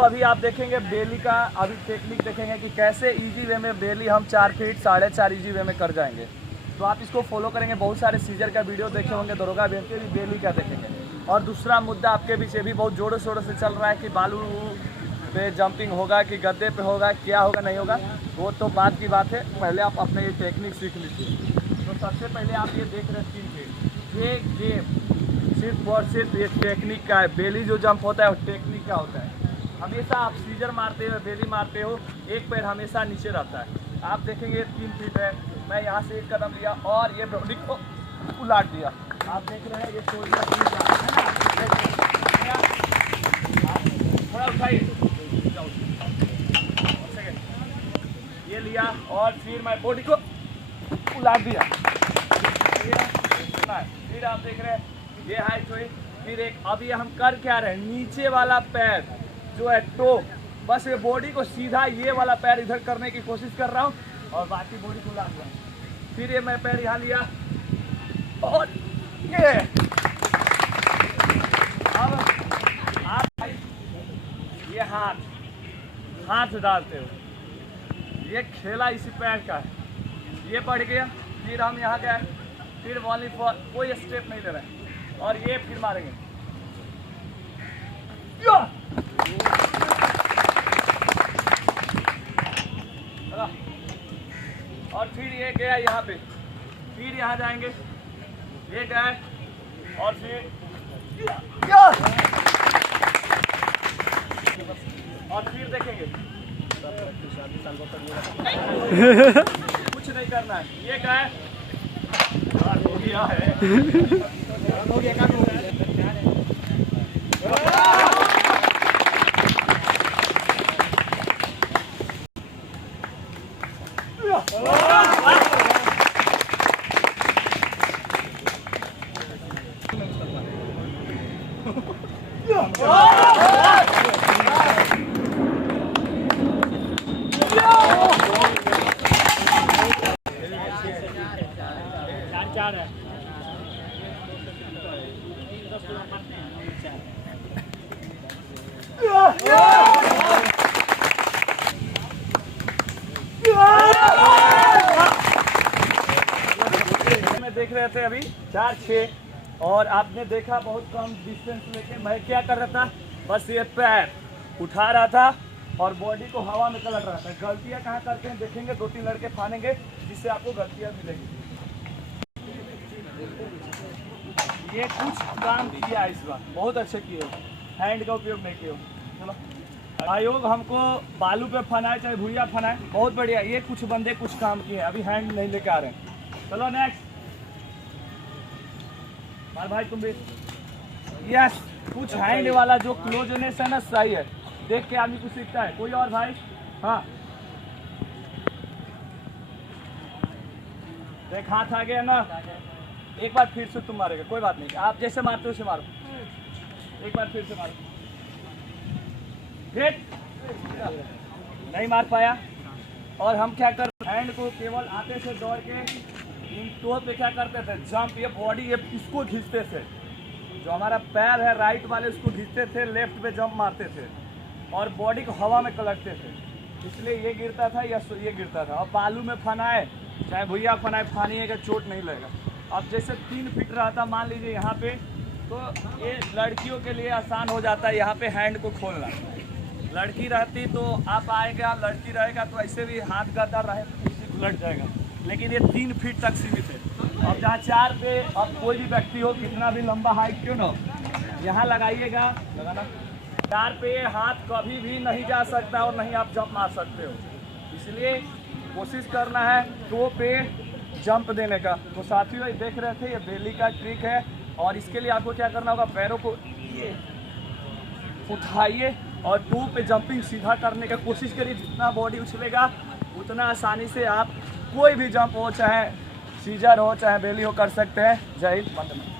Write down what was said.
अभी आप देखेंगे बेली का अभी टेक्निक देखेंगे कि कैसे इजी वे में बेली हम 4 फीट 4.5 इजी वे में कर जाएंगे। तो आप इसको फॉलो करेंगे। बहुत सारे सीजर का वीडियो देखे होंगे, दरोगा बेल के भी बेली का देखेंगे। और दूसरा मुद्दा आपके पीछे भी बहुत जोरों शोरों से चल रहा है कि बालू पे जंपिंग होगा कि गद्दे पे होगा, क्या होगा नहीं होगा, वो तो बात की बात है। पहले आप अपने ये टेक्निक सीख लीजिए। तो सबसे पहले आप ये देख रहे हैं 3 फीट, ये गेम सिर्फ और सिर्फ ये टेक्निक का है। बेली जो जंप होता है वो टेक्निक का होता है। हमेशा आप सीजर मारते हो, बेली मारते हो, एक पैर हमेशा नीचे रहता है। आप देखेंगे 3 फीट है, मैं यहाँ से एक कदम लिया और ये बॉडी को उलाट दिया। आप देख रहे हैं ये शोल्डर थोड़ा उठाइए, ये लिया और फिर मैं बॉडी को उलाट दिया। फिर आप देख रहे हैं ये हाइट हुई, फिर एक अभी हम कर क्या रहे हैं, नीचे वाला पैर जो है टो, बस ये बॉडी को सीधा ये वाला पैर इधर करने की कोशिश कर रहा हूँ और बाकी बॉडी को उलाट रहा हूँ। फिर ये मैं पैर यहाँ लिया और ये अब आप ये हाथ डालते हो, ये खेला इसी पैर का है। ये पड़ गया, फिर हम यहाँ गए, फिर वॉलीबॉल कोई स्टेप नहीं ले रहे और ये फिर मारेंगे और फिर ये गया यहाँ पे, फिर यहाँ जाएंगे, ये गए और फिर देखेंगे कुछ नहीं करना है। ये गए हो गया है हो गया काम हो गया। चार है में देख रहे थे अभी 4-6 और आपने देखा बहुत कम डिस्टेंस लेके मैं क्या कर रहा था, बस ये पैर उठा रहा था और बॉडी को हवा में पलट रहा था। गलतियां कहाँ करते हैं देखेंगे, 2-3 लड़के फानेंगे जिससे आपको गलतियां मिलेंगी। ये कुछ काम किया इस बार, बहुत अच्छे किए, हैंड का उपयोग नहीं किया। चलो आयोग हमको बालू पे फनाए चाहे भूया फनाए, बहुत बढ़िया। ये कुछ बंदे कुछ काम किए, अभी हैंड नहीं लेके आ रहे हैं। चलो नेक्स्ट भाई तुम भी। यस, कुछ हैंड वाला जो क्लोजनेस है ना सही है, देख के आदमी कुछ सीखता है। कोई और भाई? हाँ देख हाथ आ गया ना, एक बार फिर से तुम मारेगा, कोई बात नहीं, आप जैसे मारते हो उसे मारो, एक बार फिर से मारो। हिट नहीं मार पाया और हम क्या कर, हैंड को केवल आते से दौड़ के इन टो पे क्या करते थे, जंप, ये बॉडी ये इसको खींचते थे, जो हमारा पैर है राइट वाले उसको खींचते थे, लेफ्ट पे जंप मारते थे और बॉडी को हवा में पलटते थे, इसलिए ये गिरता था या ये गिरता था। और बालू में फनाए चाहे भुइया फनाए, फानिएगा चोट नहीं लगेगा। अब जैसे 3 फीट रहा था मान लीजिए यहाँ पे, तो ये लड़कियों के लिए आसान हो जाता है यहाँ पे हैंड को खोलना। लड़की रहती तो आप आएगा, लड़की रहेगा तो ऐसे भी हाथ गद्दा रहे तो उलट जाएगा, लेकिन ये 3 फीट तक सीमित है। अब जहाँ 4 पे, अब कोई भी व्यक्ति हो कितना भी लंबा हाइट क्यों ना, यहाँ लगाइएगा, लगाना 4 पे हाथ कभी भी नहीं जा सकता और नहीं आप जंप मार सकते हो, इसलिए कोशिश करना है 2 पे जंप देने का। तो साथियों ये देख रहे थे, ये बेली का ट्रिक है और इसके लिए आपको क्या करना होगा, पैरों को ये उठाइए और 2 पे जंपिंग सीधा करने का कोशिश करिए। जितना बॉडी उछलेगा उतना आसानी से आप कोई भी जंप हो, चाहे सीजर हो चाहे बेली हो, कर सकते हैं। जय हिंद, वंदे मातरम।